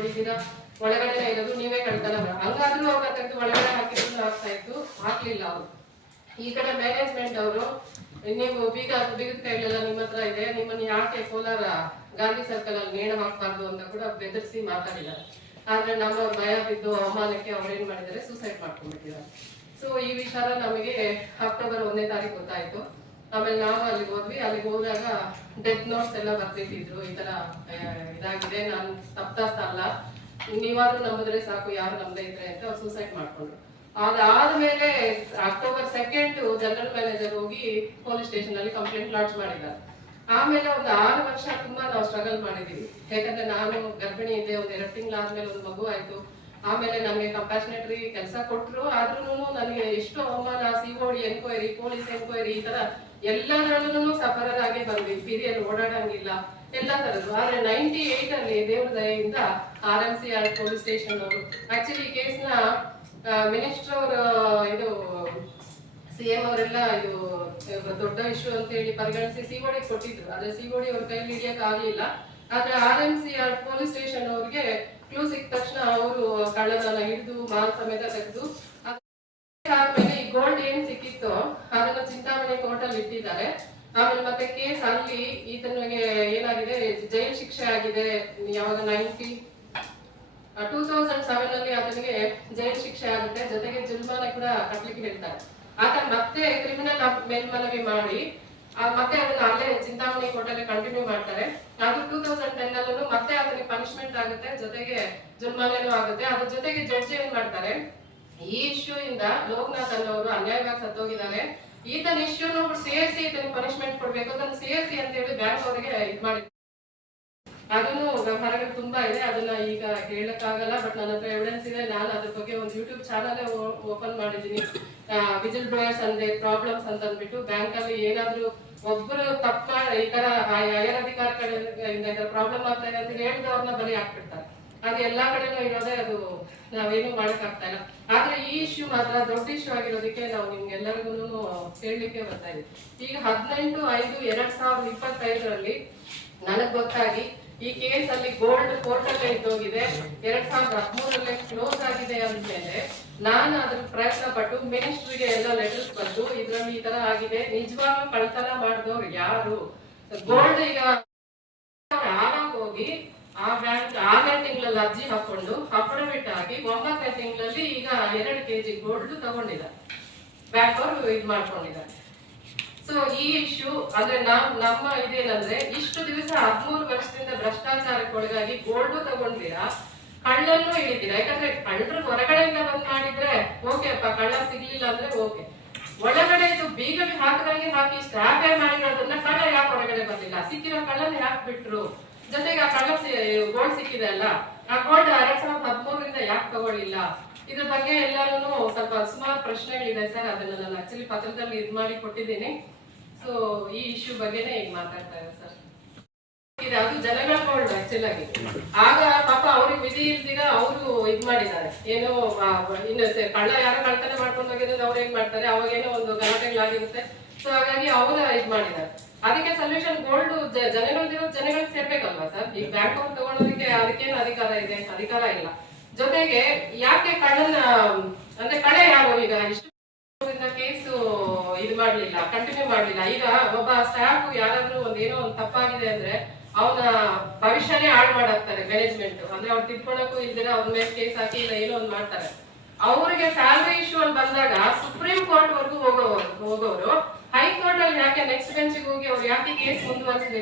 ಒಳಗಡೆ ಇರೋದು ನೀವೇ ಕಳ್ತನ ಹಂಗಾದ್ರೂ ಅವ್ರ ತೆಗೆದು ಒಳಗಡೆ ಹಾಕಿದ್ರು ಆಗ್ತಾ ಇತ್ತು, ಹಾಕ್ಲಿಲ್ಲ ಅವರು. ಈ ಕಡೆ ಮ್ಯಾನೇಜ್ಮೆಂಟ್ ಅವರು ನೀವು ಬೀಗದ ಕೈಲೆಲ್ಲ ನಿಮ್ಮ ಹತ್ರ ಇದೆ, ನಿಮ್ಮನ್ನ ಯಾಕೆ ಕೋಲಾರ ಗಾಂಧಿ ಸರ್ಕಲ್ ಅಲ್ಲಿ ನೇಣ ಹಾಕ್ಬಾರ್ದು ಅಂತ ಕೂಡ ಬೆದರಿಸಿ ಮಾತಾಡಿದ್ದಾರೆ. ಆದ್ರೆ ನಮ್ಮ ಭಯ ಬಿದ್ದು ಅವಮಾನಕ್ಕೆ ಅವ್ರೇನ್ ಮಾಡಿದ್ದಾರೆ, ಸೂಸೈಡ್ ಮಾಡ್ಕೊಂಡ್ಬಿಟ್ಟಿದ್ದಾರೆ. ಸೊ ಈ ವಿಚಾರ ನಮಗೆ ಅಕ್ಟೋಬರ್ 1ನೇ ತಾರೀಕು ಗೊತ್ತಾಯ್ತು. ಆಮೇಲೆ ನಾವು ಅಲ್ಲಿಗೆ ಹೋದ್ವಿ. ಅಲ್ಲಿಗೆ ಹೋದಾಗ ಡೆತ್ ನೋಟ್ಸ್ ಎಲ್ಲ ಬರ್ತಿದ್ರು, ಈ ತರ ಇದಾಗಿದೆ, ನಾನು ತಪ್ಪಾಸ್ತ ಅಲ್ಲ, ನೀವಾದ್ರೂ ನಂಬಿದ್ರೆ ಸಾಕು, ಯಾರು ನಂಬದೇ ಇದ್ರೆ ಅಂತ ಅವ್ರು ಸೂಸೈಡ್ ಮಾಡ್ಕೊಂಡ್ರು. ಅದಾದ್ಮೇಲೆ ಅಕ್ಟೋಬರ್ 2 ಜನರಲ್ ಮ್ಯಾನೇಜರ್ ಹೋಗಿ ಪೊಲೀಸ್ ಸ್ಟೇಷನ್ ಅಲ್ಲಿ ಕಂಪ್ಲೇಂಟ್ ಲಾಂಚ್ ಮಾಡಿದ್ದಾರೆ. ಆಮೇಲೆ ಒಂದು 6 ವರ್ಷ ತುಂಬಾ ನಾವು ಸ್ಟ್ರಗಲ್ ಮಾಡಿದೀವಿ. ಯಾಕಂದ್ರೆ ನಾನು ಗರ್ಭಿಣಿ ಇದ್ದೆ, ಒಂದು 2 ತಿಂಗಳಾದ್ಮೇಲೆ ಒಂದು ಮಗು ಆಯ್ತು. ಆಮೇಲೆ ನಮ್ಗೆ ಕಂಪ್ಯಾಷನೇಟರಿ ಕೆಲಸ ಕೊಟ್ರು, ಆದ್ರೂ ನನಗೆ ಎಷ್ಟು ಅವಮಾನ, ಸಿಒಡಿ ಎನ್ಕ್ವೈರಿ, ಪೊಲೀಸ್ ಎನ್ಕ್ವೈರಿ, ಈ ತರ ಎಲ್ಲರಲ್ಲೂ ಸಫರರ್ ಆಗಿ ಬಂದ್ವಿ. ಬೀದಿಯಲ್ಲಿ ಓಡಾಡಂಗಿಲ್ಲ, ಎಲ್ಲಾ ತರದ್ದು. ಆದ್ರೆ 98 ಅಲ್ಲಿ ದೇವ್ರ ದಯೆಯಿಂದ RMC ಪೊಲೀಸ್ ಸ್ಟೇಷನ್ ಅವರು ಆಕ್ಚುಲಿ ಈ ಕೇಸ್ನ ಮಿನಿಸ್ಟರ್ ಅವರು ಇದು CM ಅವರೆಲ್ಲ ಇದು ದೊಡ್ಡ ಇಶ್ಯೂ ಅಂತ ಹೇಳಿ ಪರಿಗಣಿಸಿ ಸಿಒಡಿ ಕೊಟ್ಟಿದ್ರು. ಆದ್ರೆ ಸಿಒಡಿ ಅವ್ರ ಕೈಲಿ ಹಿಡಿಯಕ್ ಆಗ್ಲಿಲ್ಲ. ಆದ್ರೆ RMC ಪೊಲೀಸ್ ಸ್ಟೇಷನ್ ಅವ್ರಿಗೆ ಕ್ಲೂ ಸಿಕ್ಕ ತಕ್ಷಣ ಅವರು ಕಳ್ಳರನ್ನ ಹಿಡಿದು ಮಾಲ್ ಸಮೇತ ತೆಗೆದು, ಆದ್ಮೇಲೆ ಈ ಗೋಲ್ಡ್ ಏನ್ ಸಿಕ್ಕಿತ್ತೋ ಅದನ್ನ ಚಿಂತಾಮಣಿ ಕೋರ್ಟ್ ಅಲ್ಲಿ ಇಟ್ಟಿದ್ದಾರೆ. ಆಮೇಲೆ ಮತ್ತೆ ಕೇಸ್ ಅಲ್ಲಿ ಈತನಿಗೆ ಏನಾಗಿದೆ, ಜೈಲ್ ಶಿಕ್ಷೆ ಆಗಿದೆ. ಯಾವಾಗ 2007 ಅಲ್ಲಿ ಆತನಿಗೆ ಜೈಲ್ ಶಿಕ್ಷೆ ಆಗುತ್ತೆ, ಜೊತೆಗೆ ಜುಲ್ಮಾನ ಕೂಡ ಕಟ್ಲಿಕ್ಕೆ ಹೇಳ್ತಾರೆ. ಆತ ಮತ್ತೆ ಕ್ರಿಮಿನಲ್ ಮೇಲ್ಮನವಿ ಮಾಡಿ ಮತ್ತೆ ಅದನ್ನ ಅಲ್ಲೇ ಚಿಂತಾಮಣಿ ಕೋರ್ಟ್ ಅಲ್ಲಿ ಕಂಟಿನ್ಯೂ ಮಾಡ್ತಾರೆ. ಅದು 2010 ಅಲ್ಲೂ ಮತ್ತೆ ಆತನಿಗೆ ಪನಿಷ್ಮೆಂಟ್ ಆಗುತ್ತೆ, ಜೊತೆಗೆ ಜುಲ್ಮಾನೇನೂ ಆಗುತ್ತೆ. ಅದ್ರ ಜೊತೆಗೆ ಜಡ್ಜ್ ಏನ್ ಮಾಡ್ತಾರೆ, ಈ ಇಶ್ಯೂ ಇಂದ ಲೋಕನಾಥ್ ಅನ್ನೋರು ಅನ್ಯಾಯವಾಗಿ ಸತ್ತೋಗಿದ್ದಾರೆ, ಈತನ ಇಶ್ಯೂನು ಸೇರಿಸಿ ಈತನಿಗೆ ಪನಿಷ್ಮೆಂಟ್ ಕೊಡ್ಬೇಕು, ಅದನ್ನ ಸೇರಿಸಿ ಅಂತ ಹೇಳಿ ಬ್ಯಾಂಕ್ ಅವರಿಗೆ ಇದ್ ಮಾಡಿ, ಅದನ್ನು ಹೊರಗಡೆ ತುಂಬಾ ಇದೆ. ಅದನ್ನ ಈಗ ಹೇಳಕ್ಕಾಗಲ್ಲ, ಬಟ್ ನನ್ನ ಹತ್ರ ಎವಿಡೆನ್ಸ್ ಇದೆ. ನಾನು ಅದ್ರ ಬಗ್ಗೆ ಒಂದು ಯೂಟ್ಯೂಬ್ ಚಾನಲ್ ಓಪನ್ ಮಾಡಿದೀನಿ, ವಿಜಿಲ್ ಬ್ಲೋಯರ್ಸ್ ಅಂದ್ರೆ ಪ್ರಾಬ್ಲಮ್ಸ್ ಅಂತ ಅಂದ್ಬಿಟ್ಟು. ಬ್ಯಾಂಕ್ ಅಲ್ಲಿ ಏನಾದ್ರು ಒಬ್ರು ತಪ್ಪ ಈ ತರ ಹೈಯರ್ ಅಧಿಕಾರಿಗಳಿಂದ ಪ್ರಾಬ್ಲಮ್ ಆಗ್ತಾ ಇದೆ ಅಂತ ಹೇಳಿದವ್ರನ್ನ ಬಲಿ ಹಾಕ್ಬಿಡ್ತಾರೆ. ಅದು ಎಲ್ಲಾ ಕಡೆನೂ ಇರೋದೇ, ಅದು ನಾವೇನು ಮಾಡಕ್ ಆಗ್ತಾ ಇಲ್ಲ. ಆದ್ರೆ ಈ ಇಶ್ಯೂ ಮಾತ್ರ ದೊಡ್ಡ ಇಶ್ಯೂ ಆಗಿರೋದಕ್ಕೆ ನಾವು ನಿಮ್ಗೆಲ್ಲರಿಗೂ ಹೇಳಲಿಕ್ಕೆ ಬರ್ತಾ ಇದೀವಿ. ಈಗ 18/5/2025 ನನಗ್ ಗೊತ್ತಾಗಿ ಈ ಕೇಸ್ ಅಲ್ಲಿ ಗೋಲ್ಡ್ ಕೋರ್ಟ್ ಅಲ್ಲೇ ಇದ್ದೋಗಿದೆ, 2013 ಕ್ಲೋಸ್ ಆಗಿದೆ ಅಂದ್ಮೇಲೆ ನಾನು ಅದ್ರ ಪ್ರಯತ್ನ ಪಟ್ಟು ಮಿನಿಸ್ಟ್ರಿಗೆ ಎಲ್ಲ ಲೆಟರ್ಸ್ ಬಂದು ಇದ್ರಲ್ಲಿ ಈ ತರ ಆಗಿದೆ, ನಿಜವಾಗ್ಲೂ ಕಳ್ತನ ಮಾಡಿದವ್ರು ಯಾರು, ಗೋಲ್ಡ್ ಈಗ ಹೋಗಿ ಆ ಬ್ಯಾಂಕ್ 6ನೇ ತಿಂಗಳಲ್ಲಿ ಅರ್ಜಿ ಹಾಕೊಂಡು ಅಫಿಡವಿಟ್ ಆಗಿ 9ನೇ ತಿಂಗಳಲ್ಲಿ ಈಗ 2 kg ಗೋಲ್ಡ್ ತಗೊಂಡಿದ್ದಾರೆ, ಬ್ಯಾಂಕ್ ಅವರು ಇದ್ ಮಾಡ್ಕೊಂಡಿದ್ದಾರೆ. ಸೊ ಈ ಇಶ್ಯೂ ಅಂದ್ರೆ ನಮ್ಮ ಇದೇನಂದ್ರೆ, ಇಷ್ಟು ದಿವಸ 13 ವರ್ಷದಿಂದ ಭ್ರಷ್ಟಾಚಾರಕ್ಕೆ ಒಳಗಾಗಿ ಗೋಲ್ಡ್ ತಗೊಂಡಿರಾ, ಕಳ್ಳನ್ನು ಹಿಡಿತೀರಾ. ಯಾಕಂದ್ರೆ ಕಳ್ಳರು ಹೊರಗಡೆಯಿಂದ ಬಂದ್ ಮಾಡಿದ್ರೆ ಓಕೆ ಅಪ್ಪ, ಕಳ್ಳ ಸಿಗ್ಲಿಲ್ಲ ಅಂದ್ರೆ ಓಕೆ, ಒಳಗಡೆ ಇದು ಬೀಗ ಹಾಕದಂಗೆ ಹಾಕಿ ಸ್ಟ್ರಾಪೇ ಮಾಡಿರೋದನ್ನ ಕಳ್ಳ ಯಾಕೆ ಹೊರಗಡೆ ಬರ್ಲಿಲ್ಲ, ಸಿಕ್ಕಿರೋ ಕಳ್ಳನ ಯಾಕೆ ಬಿಟ್ರು, ಜೊತೆಗೆ ಆ ಕಳ್ಳ ಗೋಲ್ಡ್ ಸಿಕ್ಕಿದೆ ಅಲ್ಲ, ಆ ಗೋಲ್ಡ್ 2013ರಿಂದ ಯಾಕೆ ತಗೊಳ್ಳಿಲ್ಲ, ಇದ್ರ ಬಗ್ಗೆ ಎಲ್ಲರೂ ಸ್ವಲ್ಪ ಸುಮಾರು ಪ್ರಶ್ನೆಗಳಿದೆ ಸರ್. ಅದನ್ನ ನಾನು ಆಕ್ಚುಲಿ ಪತ್ರದಲ್ಲಿ ಇದ್ ಮಾಡಿ ಕೊಟ್ಟಿದ್ದೀನಿ. ಸೊ ಈ ಇಶ್ಯೂ ಬಗ್ಗೆನೇ ಈಗ ಮಾತಾಡ್ತಾ ಇದೆ ಸರ್. ಅದು ಜನಗಳ ಗೋಲ್ಡ್ ಆಕ್ಚುಲ್ ಆಗಿ. ಆಗ ಪಾಪ ಅವ್ರಿಗೆ ವಿಧಿ ಇಲ್ದಿರ ಅವರು ಇದ್ ಮಾಡಿದ್ದಾರೆ, ಏನೋ ಇನ್ನು ಕಳ್ಳ ಯಾರೋ ಕಳ್ತನ ಮಾಡ್ಕೊಂಡು ಹೋಗಿರೋದು ಅವ್ರು ಏನ್ ಮಾಡ್ತಾರೆ, ಅವಾಗೇನೋ ಒಂದು ಗಲಾಟೆಗಳಾಗಿರುತ್ತೆ. ಸೊ ಹಾಗಾಗಿ ಅವ್ರ ಇದ್ ಮಾಡಿದ್ದಾರೆ. ಅದಕ್ಕೆ ಸೊಲ್ಯೂಷನ್ ಗೋಲ್ಡ್ ಜನಗಳಿಗೆ ಸೇರ್ಬೇಕಲ್ವಾ ಸರ್. ಈಗ ಬ್ಯಾಂಕ್ ಅವ್ರು ತಗೊಳೋದಕ್ಕೆ ಅದಕ್ಕೇನು ಅಧಿಕಾರ ಇದೆ, ಅಧಿಕಾರ ಇಲ್ಲ. ಜೊತೆಗೆ ಯಾಕೆ ಕಳ್ಳನ ಅಂದ್ರೆ ಕಳ್ಳ ಯಾರು, ಈಗ ಇಷ್ಟು ಕೇಸು ಇದು ಮಾಡ್ಲಿಲ್ಲ, ಕಂಟಿನ್ಯೂ ಮಾಡ್ಲಿಲ್ಲ. ಈಗ ಒಬ್ಬ ಸ್ಟಾಫ್ ಯಾರಾದ್ರೂ ಏನೋ ಒಂದು ತಪ್ಪಾಗಿದೆ ಅಂದ್ರೆ ಅವನ ಭವಿಷ್ಯನೇ ಹಾಳು ಮಾಡಾಕ್ತಾರೆ ಮ್ಯಾನೇಜ್ಮೆಂಟ್. ಅಂದ್ರೆ ಅವ್ರು ತಿಳ್ಕೊಳಕ್ಕೂ ಇಲ್ದಿರ ಅವ್ರ ಮೇಲೆ ಕೇಸ್ ಹಾಕಿ ಇಲ್ಲ ಏನೋ ಒಂದು ಮಾಡ್ತಾರೆ. ಅವ್ರಿಗೆ ಸ್ಯಾಲರಿ ಇಶ್ಯೂ ಅಲ್ಲಿ ಬಂದಾಗ ಸುಪ್ರೀಂ ಕೋರ್ಟ್ ವರ್ಗೂ ಹೋಗೋರು ಹೈಕೋರ್ಟ್ ಅಲ್ಲಿ ಯಾಕೆ ನೆಕ್ಸ್ಟ್ ಬೆಂಚ್ಗೆ ಹೋಗಿ ಅವ್ರು ಯಾಕೆ ಕೇಸ್ ಮುಂದುವರಿಸದೇ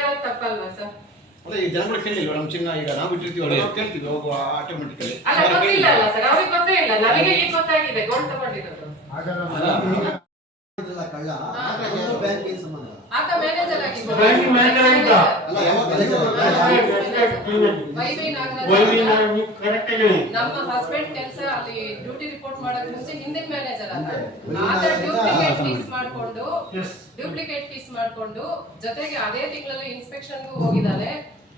ಇರೋದು ತಪ್ಪಲ್ವಾ ಸರ್? ಜನಗಳು ಕೇಳಿಲ್ವ ನಮ್ಮ ಚಿನ್ನ, ಈಗ ನಾವು ಇಟ್ಟಿರ್ತೀವಿ ಕೇಳ್ತೀವಿ ಹೋಗುವ ಆಟೋಮೆಟಿಕಲಿ. ಅಲ್ಲ ಗೊತ್ತಿಲ್ಲ ಅಲ್ಲ ಸರ್, ಅವ್ರಿಗೆ ಗೊತ್ತೇ ಇಲ್ಲ, ನನಗೆ ಈಗ ಗೊತ್ತಾಗಿದೆ ಗೋಲ್ಡ್ ತಗೊಂಡಿರೋದು. ಕಳ್ಳ ಬ್ಯಾಂಕ್ ಏನು ಸಂಬಂಧ? ಆತ ಮ್ಯಾನೇಜರ್ ಆಗಿದ್ದು ನಮ್ಮ ಹಸ್ಬೆಂಡ್ ಕೆಲಸ ಅಲ್ಲಿ ಡ್ಯೂಟಿ ರಿಪೋರ್ಟ್ ಮಾಡಕ್ ಮುಂಚೆ ಹಿಂದಿನ ಮ್ಯಾನೇಜರ್ ಆತ. ಆತ ಡ್ಯೂಪ್ಲಿಕೇಟ್ ಫೀಸ್ ಮಾಡ್ಕೊಂಡು ಜೊತೆಗೆ ಅದೇ ತಿಂಗಳಲ್ಲಿ ಇನ್ಸ್ಪೆಕ್ಷನ್ಗೂ ಹೋಗಿದ್ದಾನೆ.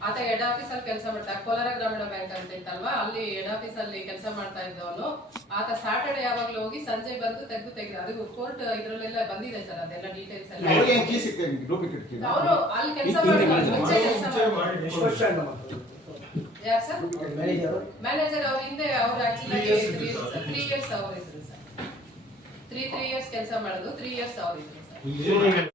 ಆತ ಹೆಡ್ ಆಫೀಸ್ ಅಲ್ಲಿ ಕೆಲಸ ಮಾಡ್ತಾರೆ, ಕೋಲಾರ ಗ್ರಾಮೀಣ ಬ್ಯಾಂಕ್ ಅಂತ ಇತ್ತಲ್ವಾ, ಅಲ್ಲಿ ಹೆಡ್ ಆಫೀಸ್ ಅಲ್ಲಿ ಕೆಲಸ ಮಾಡ್ತಾ ಇದ್ದವನು. ಆತ ಸ್ಯಾಟರ್ಡೆ ಯಾವಾಗ್ಲೂ ಹೋಗಿ ಸಂಜೆ ಬಂದು ತೆಗೆದು ಅದು ಕೋರ್ಟ್ ಇದ್ರಲ್ಲೆಲ್ಲ ಬಂದಿದೆ ಸರ್, ಅದೆಲ್ಲ ಡೀಟೇಲ್ಸ್ ಎಲ್ಲ. ಅವರು ಅಲ್ಲಿ ಕೆಲಸ ಮಾಡ್ತಾರೆ, ಮುಂಚೆ ಕೆಲಸ ಯಾರು ಸರ್? ಮ್ಯಾನೇಜರ್ ಮ್ಯಾನೇಜರ್ ಅವ್ರ ಹಿಂದೆ ಅವ್ರು ಆಕ್ಚುಲಿ 3 years 3 ಇದ್ರು ಸರ್. ಇಯರ್ಸ್ ಅವ್ರು ಇದ್ರು ಸರ್. 3 ಇಯರ್ಸ್ ಕೆಲಸ ಮಾಡೋದು, 3 ಇಯರ್ಸ್ ಅವ್ರು ಇದ್ರು ಸರ್. ಇಲ್ಲಿ